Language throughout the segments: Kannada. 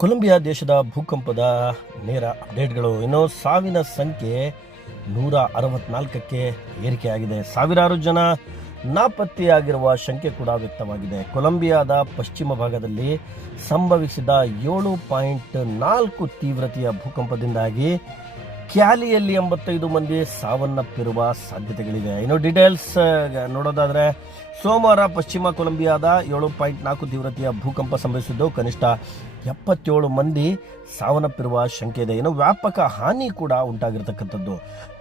ಕೊಲಂಬಿಯಾ ದೇಶದ ಭೂಕಂಪದ ನೇರ ಅಪ್ಡೇಟ್ಗಳು. ಇನ್ನು ಸಾವಿನ ಸಂಖ್ಯೆ 164ಕ್ಕೆ ಏರಿಕೆಯಾಗಿದೆ. ಸಾವಿರಾರು ಜನ ನಾಪತ್ತೆಯಾಗಿರುವ ಶಂಕೆ ಕೂಡ ವ್ಯಕ್ತವಾಗಿದೆ. ಕೊಲಂಬಿಯಾದ ಪಶ್ಚಿಮ ಭಾಗದಲ್ಲಿ ಸಂಭವಿಸಿದ 7.4 ತೀವ್ರತೆಯ ಭೂಕಂಪದಿಂದಾಗಿ ಕ್ಯಾಲಿಯಲ್ಲಿ 85 ಮಂದಿ ಸಾವನ್ನಪ್ಪಿರುವ ಸಾಧ್ಯತೆಗಳಿವೆ. ಇನ್ನು ಡೀಟೇಲ್ಸ್ ನೋಡೋದಾದ್ರೆ, ಸೋಮವಾರ ಪಶ್ಚಿಮ ಕೊಲಂಬಿಯಾದ 7.4 ತೀವ್ರತೆಯ ಭೂಕಂಪ ಸಂಭವಿಸಿದ್ದು ಕನಿಷ್ಠ 77 ಮಂದಿ ಸಾವನ್ನಪ್ಪಿರುವ ಶಂಕೆ ಇದೆ. ಇನ್ನು ವ್ಯಾಪಕ ಹಾನಿ ಕೂಡ ಉಂಟಾಗಿರತಕ್ಕಂಥದ್ದು.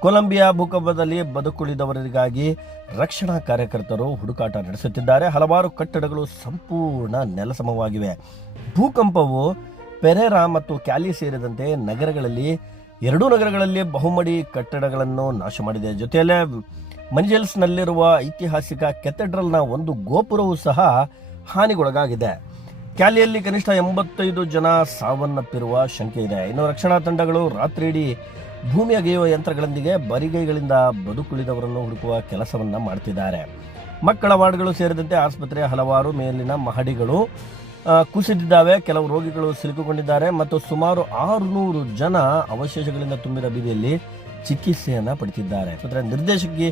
ಕೊಲಂಬಿಯಾ ಭೂಕಂಪದಲ್ಲಿ ಬದುಕುಳಿದವರಿಗಾಗಿ ರಕ್ಷಣಾ ಕಾರ್ಯಕರ್ತರು ಹುಡುಕಾಟ ನಡೆಸುತ್ತಿದ್ದಾರೆ. ಹಲವಾರು ಕಟ್ಟಡಗಳು ಸಂಪೂರ್ಣ ನೆಲಸಮವಾಗಿವೆ. ಭೂಕಂಪವು ಪೆರೇರಾ ಮತ್ತು ಕ್ಯಾಲಿ ಸೇರಿದಂತೆ ಎರಡೂ ನಗರಗಳಲ್ಲಿ ಬಹುಮಡಿ ಕಟ್ಟಡಗಳನ್ನು ನಾಶ ಮಾಡಿದೆ. ಜೊತೆಯಲ್ಲೇ ಮಂಜೆಲ್ಸ್ನಲ್ಲಿರುವ ಐತಿಹಾಸಿಕ ಕೆಥೆಡ್ರಲ್ನ ಒಂದು ಗೋಪುರವೂ ಸಹ ಹಾನಿಗೊಳಗಾಗಿದೆ. ಕ್ಯಾಲಿಯಲ್ಲಿ ಕನಿಷ್ಠ 85 ಜನ ಸಾವನ್ನಪ್ಪಿರುವ ಶಂಕೆ ಇದೆ. ಇನ್ನು ರಕ್ಷಣಾ ತಂಡಗಳು ರಾತ್ರಿಯಿಡೀ ಭೂಮಿ ಅಗೆಯುವ ಯಂತ್ರಗಳೊಂದಿಗೆ ಬರಿಗೈಗಳಿಂದ ಬದುಕುಳಿದವರನ್ನು ಹುಡುಕುವ ಕೆಲಸವನ್ನ ಮಾಡ್ತಿದ್ದಾರೆ. ಮಕ್ಕಳ ವಾರ್ಡ್ಗಳು ಸೇರಿದಂತೆ ಆಸ್ಪತ್ರೆಯ ಹಲವಾರು ಮೇಲಿನ ಮಹಡಿಗಳು ಕುಸಿದಿದ್ದಾವೆ. ಕೆಲವು ರೋಗಿಗಳು ಸಿಲುಕಿಕೊಂಡಿದ್ದಾರೆ ಮತ್ತು ಸುಮಾರು 600 ಜನ ಅವಶೇಷಗಳಿಂದ ತುಂಬಿದ ಬೀದಿಯಲ್ಲಿ ಚಿಕಿತ್ಸೆಯನ್ನ ಪಡೆದಿದ್ದಾರೆ. ಆಸ್ಪತ್ರೆ ನಿರ್ದೇಶಕಿ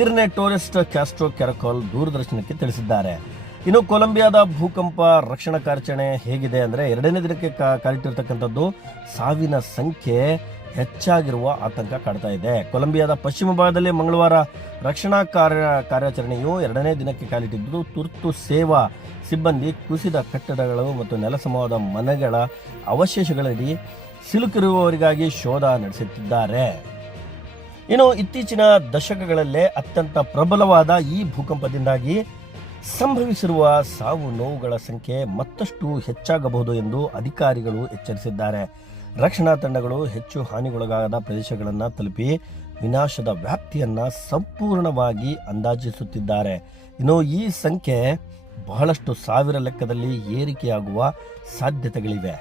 ಇರ್ನೆ ಟೋರೆಸ್ ಕ್ಯಾಸ್ಟ್ರೋ ಕ್ಯಾರಕೋಲ್ ದೂರದರ್ಶನಕ್ಕೆ ತಿಳಿಸಿದ್ದಾರೆ. ಇನ್ನು ಕೊಲಂಬಿಯಾದ ಭೂಕಂಪ ರಕ್ಷಣಾ ಕಾರ್ಯಾಚರಣೆ ಹೇಗಿದೆ ಅಂದರೆ, 2ನೇ ದಿನಕ್ಕೆ ಕಾಲಿಟ್ಟಿರ್ತಕ್ಕಂಥದ್ದು ಸಾವಿನ ಸಂಖ್ಯೆ ಹೆಚ್ಚಾಗಿರುವ ಆತಂಕ ಕಾಡ್ತಾ ಇದೆ. ಕೊಲಂಬಿಯಾದ ಪಶ್ಚಿಮ ಭಾಗದಲ್ಲಿ ಮಂಗಳವಾರ ರಕ್ಷಣಾ ಕಾರ್ಯಾಚರಣೆಯು 2ನೇ ದಿನಕ್ಕೆ ಕಾಲಿಟ್ಟಿದ್ದು, ತುರ್ತು ಸೇವಾ ಸಿಬ್ಬಂದಿ ಕುಸಿದ ಕಟ್ಟಡಗಳು ಮತ್ತು ನೆಲಸಮವಾದ ಮನೆಗಳ ಅವಶೇಷಗಳಡಿ ಸಿಲುಕಿರುವವರಿಗಾಗಿ ಶೋಧ ನಡೆಸುತ್ತಿದ್ದಾರೆ. ಇನ್ನು ಇತ್ತೀಚಿನ ದಶಕಗಳಲ್ಲೇ ಅತ್ಯಂತ ಪ್ರಬಲವಾದ ಈ ಭೂಕಂಪದಿಂದಾಗಿ ಸಂಭವಿಸಿರುವ ಸಾವು ನೋವುಗಳ ಸಂಖ್ಯೆ ಮತ್ತಷ್ಟು ಹೆಚ್ಚಾಗಬಹುದು ಎಂದು ಅಧಿಕಾರಿಗಳು ಎಚ್ಚರಿಸಿದ್ದಾರೆ. ರಕ್ಷಣಾ ತಂಡಗಳು ಹೆಚ್ಚು ಹಾನಿಗೊಳಗಾದ ಪ್ರದೇಶಗಳನ್ನು ತಲುಪಿ ವಿನಾಶದ ವ್ಯಾಪ್ತಿಯನ್ನು ಸಂಪೂರ್ಣವಾಗಿ ಅಂದಾಜಿಸುತ್ತಿದ್ದಾರೆ. ಇನ್ನು ಈ ಸಂಖ್ಯೆ ಬಹಳಷ್ಟು ಸಾವಿರ ಲೆಕ್ಕದಲ್ಲಿ ಏರಿಕೆಯಾಗುವ ಸಾಧ್ಯತೆಗಳಿವೆ.